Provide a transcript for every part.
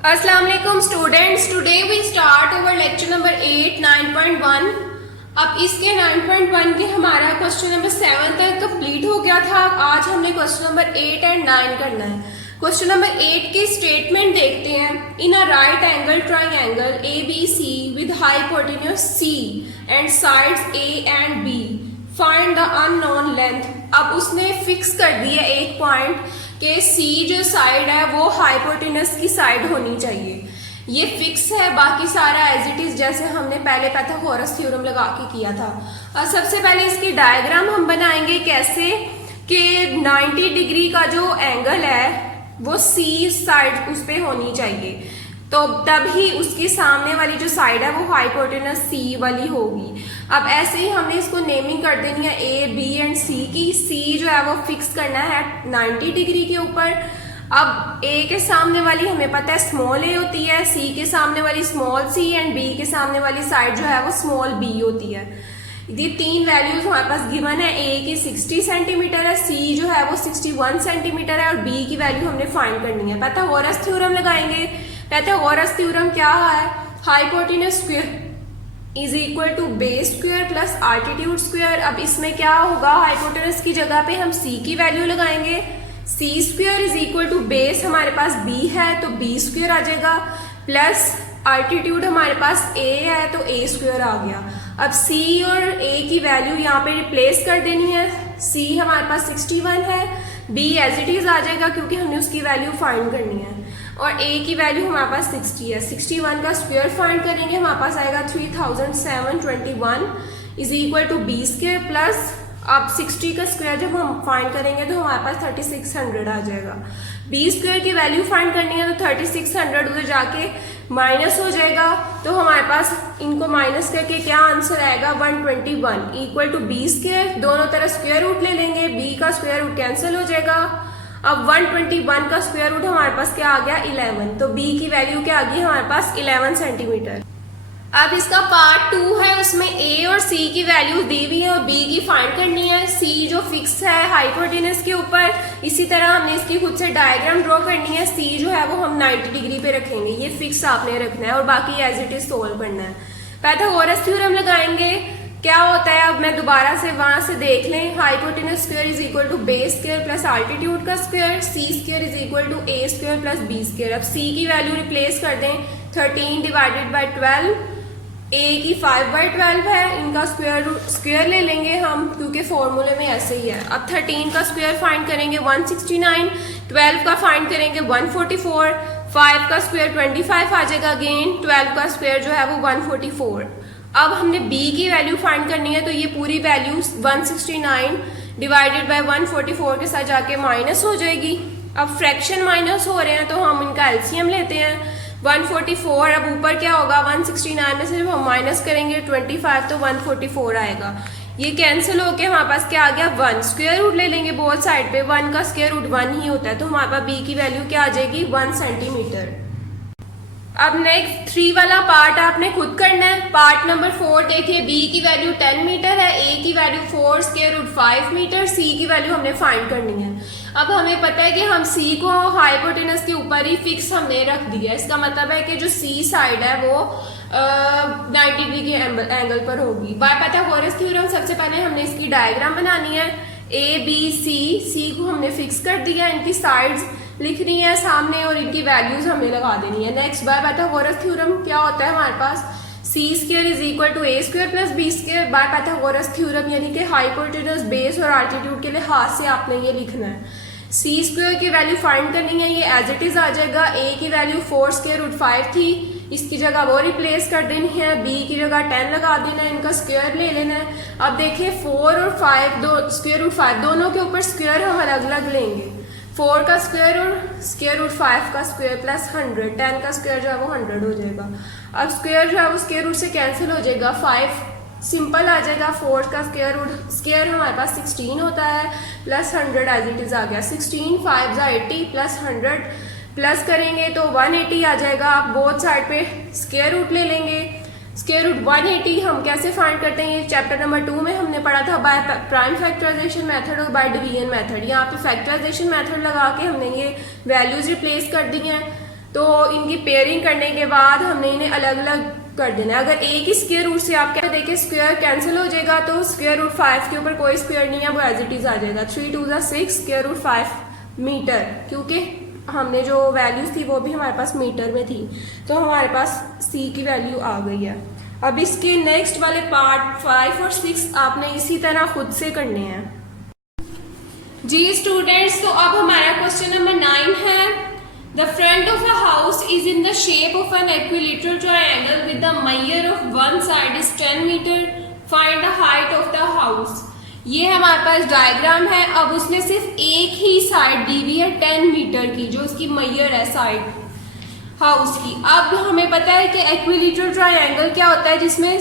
अस्सलाम वालेकुम students, today we start our lecture number 8 9.1। अब इसके 9.1 के हमारा क्वेश्चन नंबर 7 तक कंप्लीट हो गया था। आज हमने क्वेश्चन नंबर 8 एंड 9 करना है। क्वेश्चन नंबर 8 की स्टेटमेंट देखते हैं। In a right angle triangle ABC with hypotenuse C and sides A and B find the unknown length. अब उसने फिक्स कर दिया एक पॉइंट कि C जो साइड है वो हाइपोटेनस की साइड होनी चाहिए। ये फिक्स है, बाकी सारा एज इट इज जैसे हमने पहले पाइथागोरस थ्योरम लगा के किया था। और सबसे पहले इसकी डायग्राम हम बनाएंगे कैसे कि 90 डिग्री का जो एंगल है वो C साइड उस पे होनी चाहिए, तो तभी उसके सामने वाली जो साइड है वो हाइपोटेनस C वाली होगी। अब ऐसे ही हमने इसको नेमिंग कर देनी है A, B एंड C की। C जो है वो फिक्स करना है 90 डिग्री के ऊपर। अब A के सामने वाली हमें पता है स्मॉल a होती है, C के सामने वाली स्मॉल c एंड B के सामने वाली साइड जो है वो स्मॉल b होती है। ये तीन वैल्यूज हमारे पास गिवन है। A की 60 सेंटीमीटर है, C जो है वो 61 सेंटीमीटर है और B की वैल्यू हमने फाइंड करनी है। पाइथागोरस थ्योरम लगाएंगे। पाइथागोरस थ्योरम क्या है? Hypotenuse square is equal to base square plus altitude square. अब इसमें क्या होगा, हाइपोटेनस की जगह पे हम C की वैल्यू लगाएंगे। C square is equal to base हमारे पास B है तो B स्क्वायर आ जाएगा, प्लस आल्टीट्यूड हमारे पास A है तो A स्क्वायर आ गया। अब C और A की वैल्यू यहाँ पे रिप्लेस कर देनी है। C हमारे पास 61 है, B एज इट इज आ जाएगा क्योंकि हमने उसकी वैल्यू फाइंड करनी है, और A की वैल्यू हमारे पास 60 है। 61 का स्क्वायर फाइंड करेंगे, हमारे पास आएगा 3721 is equal to B square plus, अब 60 का स्क्वायर जब हम फाइंड करेंगे तो हमारे पास 3600 आ जाएगा। B स्क्वायर की वैल्यू फाइंड करनी है तो 3600 उधर जाके माइनस हो जाएगा, तो हमारे पास इनको माइनस करके क्या आंसर आएगा 121 इक्वल टू B स्क्वायर। दोनों तरफ स्क्वायर रूट ले लेंगे, B का स्क्वायर रूट कैंसिल हो जाएगा। अब 121 का स्क्वायर रूट हमारे पास क्या आ गया 11, तो B की वैल्यू क्या आ गई हमारे पास 11 सेंटीमीटर। अब इसका पार्ट 2 है, उसमें A और C की वैल्यूज दी हुई है और B की फाइंड करनी है। C जो फिक्स है हाइपोटेनस के ऊपर, इसी तरह हमने इसकी खुद से डायग्राम ड्रॉ करनी है। C जो है वो हम 90 डिग्री पे रखेंगे, ये फिक्स आपने रखना है और बाकी एज इट इज सोल्व करना है। पाइथागोरस थ्योरम लगाएंगे। क्या होता है, अब मैं दोबारा से वहां से देख लें। Hypotenuse square is equal to base square plus altitude का square, C square is equal to A square plus B square. अब C की वैल्यू रिप्लेस कर दें, 13 डिवाइडेड बाई 12, A की 5/12 है, इनका स्क्वायर ले लेंगे हम क्योंकि फॉर्मूले में ऐसे ही है। अब 13 का स्क्वायर फाइंड करेंगे 169, 12 का फाइंड करेंगे 144, 5 का स्क्वायर 25 आ जाएगा अगेन, 12 का स्क्वायर जो है वो 144। अब हमने B की वैल्यू फाइंड करनी है, तो ये पूरी वैल्यू 169 डिवाइडेड बाय 144 के साथ जाके माइनस हो जाएगी। अब फ्रैक्शन माइनस हो रहे हैं तो हम इनका एलसीएम लेते हैं। 144, अब ऊपर क्या होगा 169 में से जब हम माइनस करेंगे 25 तो 144 आएगा। ये कैंसिल होके हमारे पास क्या आ गया 1, स्क्वायर रूट ले लेंगे बोथ साइड पे, 1 का स्क्वायर रूट 1 ही होता है, तो हमारे पास B की वैल्यू क्या आ जाएगी 1 सेंटीमीटर। अब नेक्स्ट 3 वाला पार्ट आपने खुद करना है। पार्ट नंबर 4 देखिए, B की वैल्यू 10 मीटर है, A की value 4 square root 5 metre, C की वैल्यू हमने फाइंड करनी है। अब हमें पता है कि हम C को हाइपोटेनस के ऊपर ही फिक्स हमने रख दिया, इसका मतलब है कि जो C साइड है वो 90 डिग्री के एंगल पर होगी। बाय पाइथागोरस थ्योरम सबसे पहले हमने इसकी डायग्राम बनानी है। A B C को हमने फिक्स कर दिया, इनकी साइड्स लिखनी है सामने और इनकी वैल्यूज हमें लगा देनी है। नेक्स्ट बाय पाइथागोरस थ्योरम क्या होता है हमारे पास, C square is equal to A square plus B square by Pythagoras theorem, यानी कि हाइपोटेनस, बेस और आल्टीट्यूड के लिहाज से आपने ये लिखना है। C स्क्वायर की वैल्यू फाइंड करनी है, ये एज इट इज आ जाएगा। A की वैल्यू 4 स्क्वायर रूट 5 थी, इसकी जगह वो रिप्लेस कर देनी है, B की जगह 10 लगा देना है, इनका स्क्वायर ले लेना है। अब देखिए 4 और 5 दो स्क्वायर रूट 5 दोनों के ऊपर स्क्वायर हम अलग अलग लेंगे। 4 का स्क्वायर और स्क्वायर रूट 5 का स्क्वायर प्लस 100, 10 का स्क्वायर जो है वो 100 हो जाएगा। अब स्क्वायर जो है वो स्क्वायर रूट से कैंसिल हो जाएगा, 5 सिंपल आ जाएगा। 4 का स्क्वायर रूट, स्क्वायर हमारे पास 16 होता है, प्लस 100 एज इट इज आ गया। 16 5 80 प्लस 100 प्लस करेंगे तो 180 आ जाएगा। आप बोथ साइड पे स्क्वायर रूट ले लेंगे। स्क्वायर रूट 180 हम कैसे फाइंड करते हैं, ये चैप्टर नंबर 2 में हमने पढ़ा था, बाय प्राइम फैक्टराइजेशन मेथड और बाय डिवीजन मेथड। यहाँ पे फैक्टराइजेशन मेथड लगा के हमने ये वैल्यूज रिप्लेस कर दी हैं। तो इनकी पेयरिंग करने के बाद हमने इन्हें अलग अलग कर देना है। अगर एक ही स्क्वायर रूट से आप क्या देखिए स्क्वायर कैंसिल हो जाएगा, तो स्क्वायर रूट 5 के ऊपर कोई स्क्वायर नहीं है, वो एज इट इज आ जाएगा। 3 2 6 स्क्वायर रूट 5 मीटर, क्योंकि हमने जो वैल्यूज थी वो भी हमारे पास मीटर में थी, तो हमारे पास सी की वैल्यू आ गई है। अब इसके नेक्स्ट वाले पार्ट 5 और 6 आपने इसी तरह खुद से करने हैं। जी स्टूडेंट्स, तो अब हमारा क्वेश्चन नंबर 9 है। The front of a house is in the shape of an equilateral triangle with the measure of one side is 10 meter. Find the height of the house. ये हमारे पास डायग्राम है। अब उसमें सिर्फ एक ही साइड दी हुई है 10 मीटर की, जो उसकी मेजर है साइड हाउस की। अब हमें पता है कि इक्विलेटरल ट्रायंगल क्या होता है, जिसमें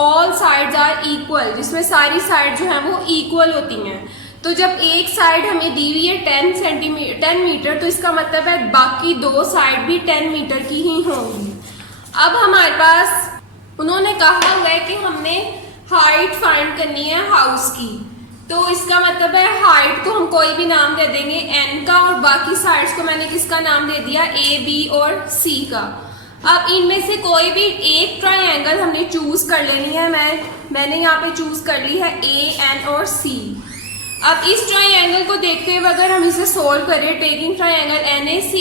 ऑल साइड्स आर इक्वल, जिसमें सारी साइड जो है वो इक्वल होती हैं। तो जब एक साइड हमें दी हुई है 10 मीटर, तो इसका मतलब है बाकी दो साइड भी 10 मीटर की ही होंगी। अब हमारे पास उन्होंने कहा हुआ है कि हमने हाइट फाइंड करनी है हाउस की, तो इसका मतलब है हाइट को हम कोई भी नाम दे देंगे n का, और बाकी साइड्स को मैंने किसका नाम दे दिया a, b और c का। अब इनमें से कोई भी एक ट्रायंगल हमने चूज कर लेनी है। मैंने यहाँ पे चूज कर ली है a, n और c। अब इस ट्रायंगल को देखते हुए अगर हम इसे सोल्व करें टेकिंग ट्रायंगल NAC,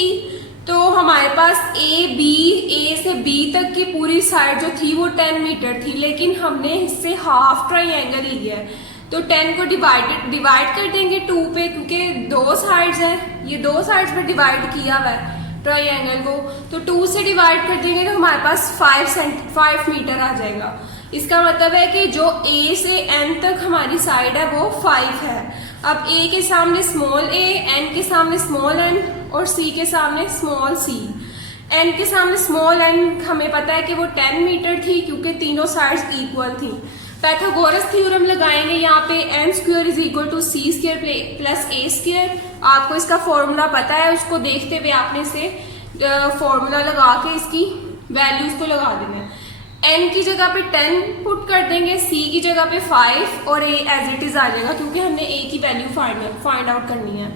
तो हमारे पास A से B तक की पूरी साइड जो थी वो 10 मीटर थी, लेकिन हमने इससे हाफ ट्रायंगल लिया है, तो 10 को डिवाइड कर देंगे 2 पे, क्योंकि दो साइड्स हैं, ये दो साइड्स पे डिवाइड किया हुआ है ट्रायंगल को, तो 2 से डिवाइड कर देंगे तो हमारे पास 5 मीटर आ जाएगा। इसका मतलब है कि जो A से N तक हमारी साइड है वो 5 है। अब A के सामने स्मॉल a, N के सामने स्मॉल n और C के सामने स्मॉल c। N के सामने स्मॉल n हमें पता है कि वो 10 मीटर थी, क्योंकि तीनों साइड्स इक्वल थी। पाइथागोरस थ्योरम लगाएंगे यहाँ पे, n square is equal to c square plus a square. आपको इसका फॉर्मूला पता है, उसको देखते हुए आपने इसे फॉर्मूला लगा के इसकी वैल्यूज को लगा देना है। n की जगह पे 10 पुट कर देंगे, c की जगह पे 5 और a एज इट इज आ जाएगा, क्योंकि हमने a की वैल्यू फाइंड आउट करनी है।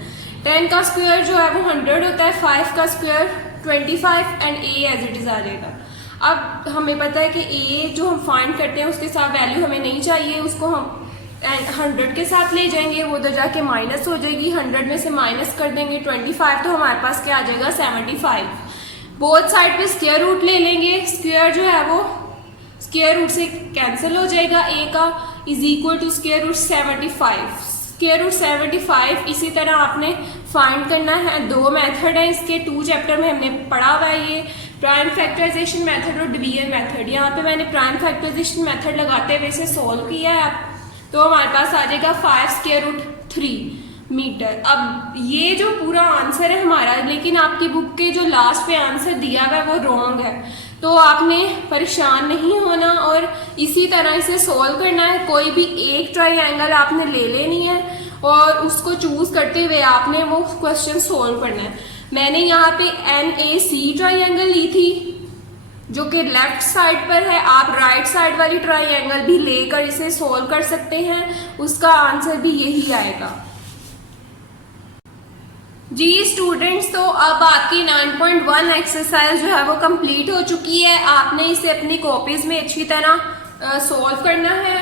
10 का स्क्वायर जो है वो 100 होता है, 5 का square 25 and a as it is आ जाएगा। अब हमें पता है कि a जो हम फाइंड करते हैं उसके साथ वैल्यू हमें नहीं चाहिए, उसको हम 100 के साथ ले जाएंगे, वो उधर जाके माइनस हो जाएगी। 100 में से माइनस कर देंगे 25, तो हमारे पास क्या आ जाएगा 75। बोथ साइड पे स्क्वायर रूट ले लेंगे, स्क्वायर जो है वो स्क्वायर रूट से कैंसिल हो जाएगा, a का is equal to square root 75। Square root 75 इसी तरह आपने फाइंड करना है। दो मेथड है इसके, 2 चैप्टर में हमने पढ़ा हुआ है, ये प्राइम फैक्टराइजेशन मेथड और डिवीजन मेथड। यहाँ पे मैंने प्राइम फैक्टराइजेशन मेथड लगाते हुए इसे सॉल्व किया है, तो हमारे पास आ जाएगा 5 स्क्वायर रूट 3 मीटर। अब ये जो पूरा आंसर है हमारा, लेकिन आपकी बुक के जो लास्ट पे आंसर दिया हुआ है वो रॉन्ग है, तो आपने परेशान नहीं होना और इसी तरह इसे सॉल्व करना है। कोई भी एक ट्रायंगल आपने ले लेनी है और उसको चूज करते हुए आपने वो क्वेश्चन सॉल्व करना है। मैंने यहाँ पे NAC ट्रायंगल ली थी जो कि लेफ्ट साइड पर है, आप राइट साइड वाली ट्रायंगल भी लेकर इसे सॉल्व कर सकते हैं, उसका आंसर भी यही आएगा। जी स्टूडेंट्स, तो अब आपकी 9.1 एक्सरसाइज जो है वो कंप्लीट हो चुकी है। आपने इसे अपनी कॉपीज में अच्छी तरह सॉल्व करना है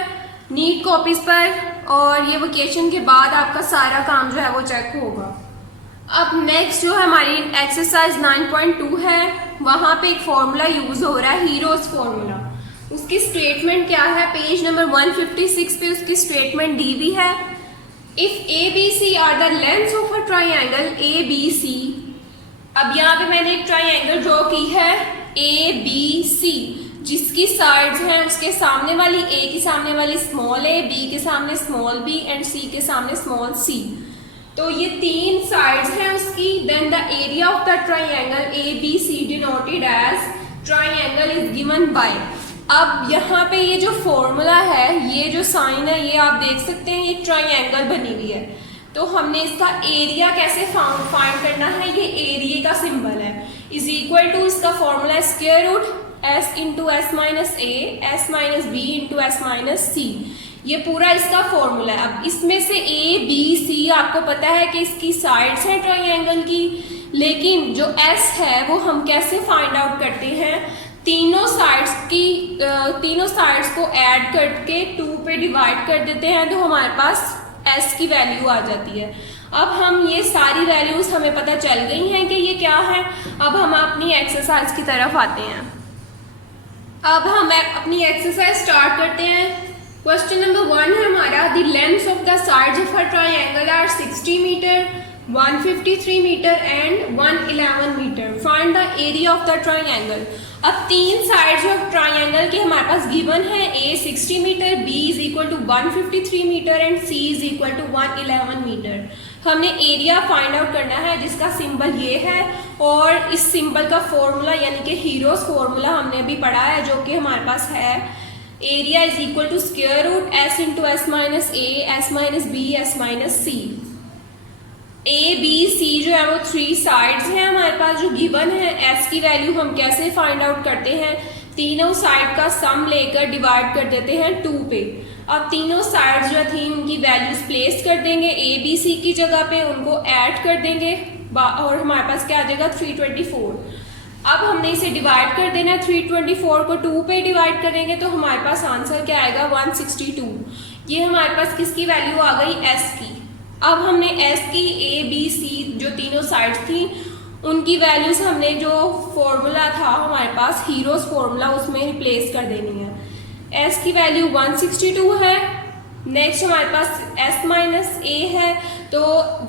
नीट कॉपीज पर, और ये वेकेशन के बाद आपका सारा काम जो है वो चेक होगा। अब नेक्स्ट जो हमारी एक्सरसाइज 9.2 है, वहां पे एक फॉर्मूला यूज हो रहा है, हीरोज फॉर्मूला। उसकी स्टेटमेंट क्या है, पेज नंबर 156 पे उसकी स्टेटमेंट दी हुई है। If ABC are the lengths of a triangle ABC, अब यहाँ पे मैंने एक ट्रायंगल ड्रॉ की है ABC, जिसकी साइड्स हैं उसके सामने वाली A के सामने वाली स्मॉल a, B के सामने स्मॉल b एंड C के सामने स्मॉल c। तो ये 3 साइड्स हैं उसकी। Then the area of the triangle ABC denoted as triangle is given by. अब यहाँ पे ये जो फॉर्मूला है, ये जो साइन है, ये आप देख सकते हैं, ये ट्रायंगल बनी हुई है। तो हमने इसका एरिया कैसे फाइंड करना है, ये एरिया का सिंबल है, इज इक्वल टू इसका फॉर्मूला है square root s into S minus A S minus b into S minus c. ये पूरा इसका फॉर्मूला है। अब इसमें से A B C आपको पता है कि इसकी साइड्स हैं ट्रायंगल की, लेकिन जो s है वो हम कैसे फाइंड आउट करते हैं, तीनों साइड्स को ऐड करके 2 पे डिवाइड कर देते हैं तो हमारे पास s की वैल्यू आ जाती है। अब हम ये सारी वैल्यूज हमें पता चल गई हैं कि ये क्या है। अब हम अपनी एक्सरसाइज की तरफ आते हैं। अब हम अपनी एक्सरसाइज स्टार्ट करते हैं। क्वेश्चन नंबर 1 है हमारा, the length of the sides of a triangle are 60 metre, 153 metre and 111 metre. Find the area of the triangle. अब 3 साइड्स ऑफ ट्रायंगल के हमारे पास गिवन है, a 60 metre, b is equal to 153 metre and c is equal to 111 metre. हमने area find out करना है जिसका symbol ये है, और इस सिंबल का फॉर्मूला यानी कि हीरोज फॉर्मूला हमने अभी पढ़ा है, जो कि हमारे पास है area is equal to square root s into S minus A, S minus B, S minus C. A B C जो है वो 3 साइड्स हैं हमारे पास जो गिवन है। s की वैल्यू हम कैसे फाइंड आउट करते हैं, तीनों साइड का सम लेकर डिवाइड कर देते हैं 2 पे। अब तीनों साइड्स जो थी उनकी वैल्यूज प्लेस कर देंगे ए बी सी की जगह पे, उनको ऐड कर देंगे और हमारे पास क्या आ जाएगा 324। अब हमने इसे डिवाइड कर देना है, 324 को 2 पे डिवाइड करेंगे तो हमारे पास आंसर क्या आएगा 162। ये हमारे पास किसकी वैल्यू आ गई, s की। अब हमने s की a b c जो तीनों साइड्स थी उनकी वैल्यूज हमने जो फॉर्मूला था हमारे पास हीरोज फॉर्मूला उसमें रिप्लेस कर देनी है। s की वैल्यू 162 है। नेक्स्ट हमारे पास s माइनस a है तो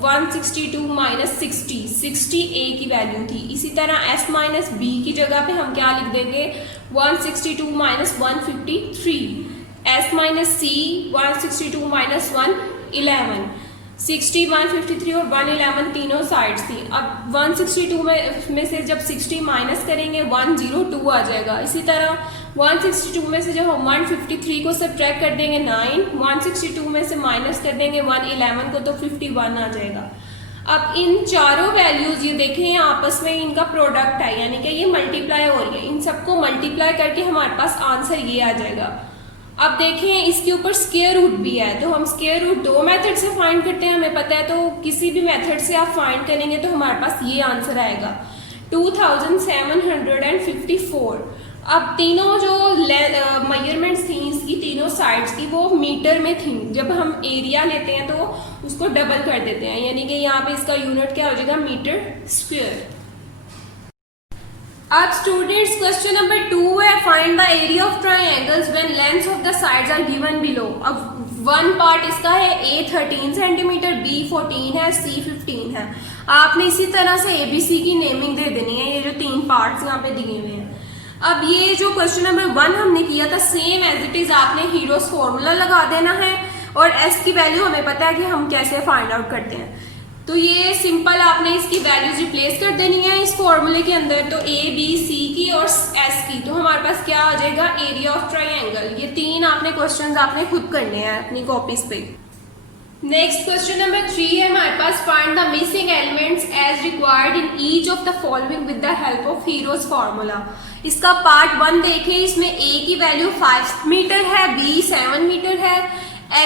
162 माइनस 60 a की वैल्यू थी। इसी तरह s माइनस b की जगह पे हम क्या लिख देंगे 162 minus 153, s minus c 162 minus 111, 60, 153 और 111 तीनों साइड्स थी। अब 162 में से जब 60 माइनस करेंगे 102 आ जाएगा। इसी तरह 162 में से जब हम 153 को सब्ट्रैक्ट कर देंगे 9, 162 में से माइनस कर देंगे 111 को तो 51 आ जाएगा। अब इन चारों वैल्यूज ये देखें आपस में इनका प्रोडक्ट है, यानी कि ये मल्टीप्लाई हो रही है। इन सबको मल्टीप्लाई करके हमारे पास आंसर ये आ जाएगा। अब देखें इसके ऊपर स्क्वायर रूट भी है तो हम स्क्वायर रूट 2 मेथड से फाइंड करते हैं, हमें पता है, तो किसी भी मेथड से आप फाइंड करेंगे तो हमारे पास ये आंसर आएगा 2754। अब तीनों जो मेजरमेंट्स थी इसकी तीनों साइड्स की वो मीटर में थी। जब हम एरिया लेते हैं तो उसको डबल कर देते हैं, यानी कि यहाँ पे इसका यूनिट क्या हो जाएगा मीटर स्क्वायर। अब स्टूडेंट्स क्वेश्चन नंबर 2 है, find the area of triangles when lengths of the sides are given below. अब 1 पार्ट इसका है a 13 सेंटीमीटर, b 14 है, c 15 है। आपने इसी तरह से abc की नेमिंग दे देनी है, ये जो 3 पार्ट्स यहाँ पे दिए हुए हैं। अब ये जो क्वेश्चन नंबर 1 हमने किया था सेम एज इट इज आपने हीरोज फॉर्मूला लगा देना है, और s की वैल्यू हमें पता है कि हम कैसे फाइंड आउट करते हैं। तो ये सिंपल आपने इसकी वैल्यूज रिप्लेस कर देनी है इस फॉर्मूले के अंदर, तो a b c की और s की। तो हमारे पास क्या आ जाएगा एरिया ऑफ ट्रायंगल। ये 3 आपने क्वेश्चंस आपने खुद करने हैं अपनी कॉपीज पे। नेक्स्ट क्वेश्चन नंबर 3 है हमारे पास, find the missing elements as required in each of the following with the help of Heron's formula. इसका पार्ट 1 देखें, इसमें a की वैल्यू 5 मीटर है, b 7 मीटर है,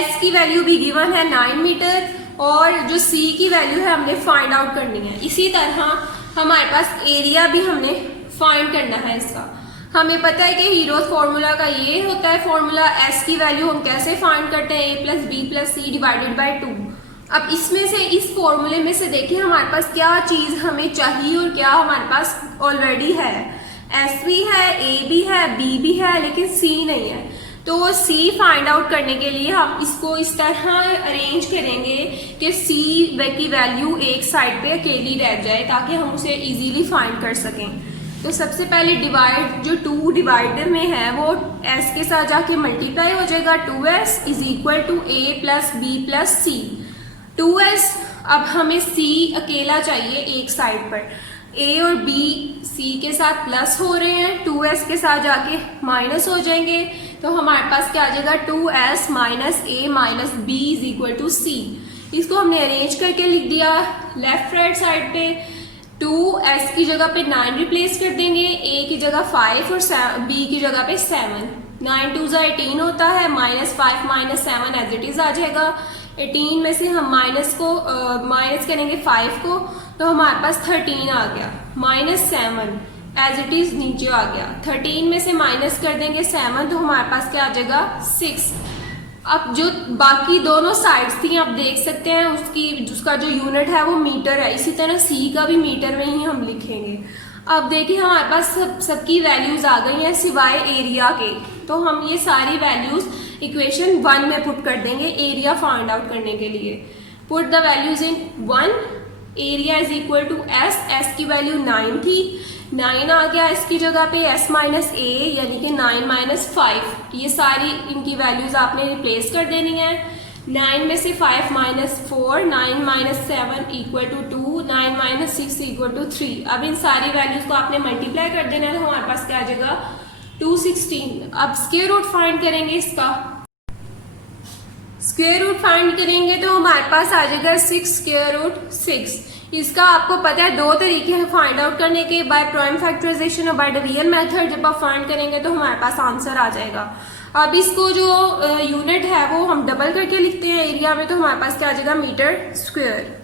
s की वैल्यू भी गिवन है 9 मीटर, और जो c की वैल्यू है हमने फाइंड आउट करनी है। इसी तरह हमारे पास एरिया भी हमने फाइंड करना है इसका। हमें पता है कि हीरोज फॉर्मूला का ये होता है फॉर्मूला, s की वैल्यू हम कैसे फाइंड करते हैं a plus B plus C divided by 2। अब इसमें से इस फॉर्मूले में से देखिए हमारे पास क्या चीज हमें चाहिए और क्या हमारे पास ऑलरेडी है। s भी है, a भी है, b भी है, लेकिन c नहीं है। तो c फाइंड आउट करने के लिए हम इसको इस तरह अरेंज करेंगे कि c की वैल्यू एक साइड पे अकेली रह जाए ताकि हम उसे इजीली फाइंड कर सकें। तो सबसे पहले डिवाइड जो 2 डिवाइडर में है वो s के साथ जाके मल्टीप्लाई हो जाएगा, 2s is equal to a plus B plus C. 2s, अब हमें c अकेला चाहिए एक साइड पर, a और b c के साथ प्लस हो रहे हैं, 2s के साथ जाके माइनस हो जाएंगे, तो हमारे पास क्या आ जाएगा 2s minus a minus b is equal to c। इसको हमने अरेंज करके लिख दिया लेफ्ट राइट साइड पे। 2s की जगह पे 9 रिप्लेस कर देंगे, a की जगह 5 और b की जगह पे 7। 9 2 18 होता है, -5 -7 एज इट इज आ जाएगा। 18 में से हम माइनस करेंगे 5 को, तो हमारे पास 13 आ गया। -7 एज इट इज नीचे आ गया। 13 में से माइनस कर देंगे 7, तो हमारे पास क्या आ जाएगा 6। अब जो बाकी दोनों साइड्स थी आप देख सकते हैं, उसका जो यूनिट है वो मीटर है, इसी तरह सी का भी मीटर में ही हम लिखेंगे। अब देखिए हमारे पास सबकी वैल्यूज आ गई हैं सिवाय एरिया के, तो हम ये सारी वैल्यूज इक्वेशन 1 में पुट कर देंगे एरिया फाइंड आउट करने के लिए। Put the values in 1, area is equal to S की वैल्यू 9 थी, 9 आ गया इसकी जगह पे s माइनस ए यानी कि 9 - 5, ये सारी इनकी वैल्यूज आपने रिप्लेस कर देनी है। 9 में से 5 - 4, 9 - 7 इक्वल टू 2, 9 - 6 इक्वल टू 3। अब इन सारी वैल्यूज को आपने मल्टीप्लाई कर देना है, तो हमारे पास क्या आ जाएगा 216। अब स्क्वायर रूट फाइंड करेंगे इसका। स्क्वायर रूट फाइंड करेंगे तो हमारे पास आ जाएगा 6 स्क्वायर रूट 6। इसका आपको पता है 2 तरीके हैं फाइंड आउट करने के, बाय प्राइम फैक्टराइजेशन और बाय द रियल मेथड। जब आप फाइंड करेंगे तो हमारे पास आंसर आ जाएगा। अब इसको जो यूनिट है वो हम डबल करके लिखते हैं एरिया में, तो हमारे पास क्या आ जाएगा मीटर स्क्वायर।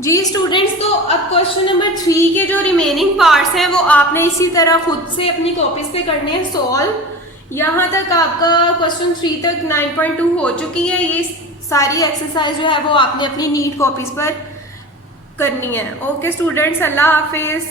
जी स्टूडेंट्स, तो अब क्वेश्चन नंबर 3 के जो रिमेनिंग पार्ट्स हैं वो आपने इसी तरह खुद से अपनी कॉपीज पे करने हैं सॉल्व। यहाँ तक आपका क्वेश्चन 3 तक 9.2 हो चुकी है। ये सारी एक्सरसाइज जो है वो आपने अपनी नीट कॉपीज पर करनी है। ओके स्टूडेंट्स, अल्लाह हाफिज।